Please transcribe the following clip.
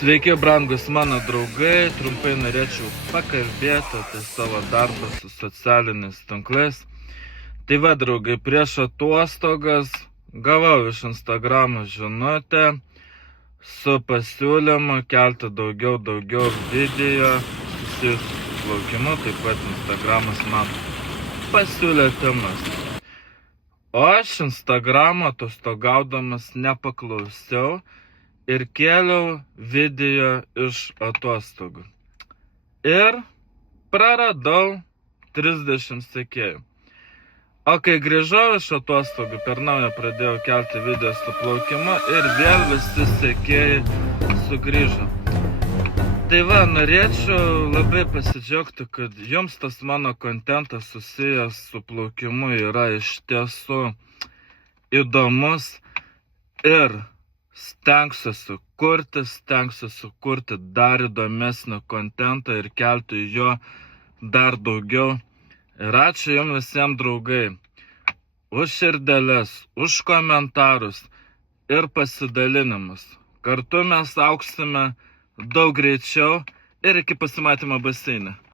Sveiki, brangus mano draugai, trumpai norėčiau pakalbėti apie savo darbą su socialiniais tinklais. Tai va, draugai, prieš atostogas gavau iš Instagramo žinutę su pasiūlymu kelti daugiau video susijusių su plaukimu, taip pat Instagramas man pasiūlė temas. O aš Instagramo atostogaudamas nepaklausiau ir kėliau video iš atostogų. Ir praradau 30 sekėjų. O kai grįžau iš atostogų, per naują pradėjau kelti video su plaukimu ir vėl visi sekėjai sugrįžo. Tai va, norėčiau labai pasidžiaugti, kad jums tas mano kontentas susijęs su plaukimu yra iš tiesų įdomus ir stengsiuosi kurti dar įdomesnį kontentą ir kelti jo dar daugiau. Ir ačiū jums visiems, draugai, už širdeles, už komentarus ir pasidalinimus. Kartu mes augsime daug greičiau ir iki pasimatymo baseine.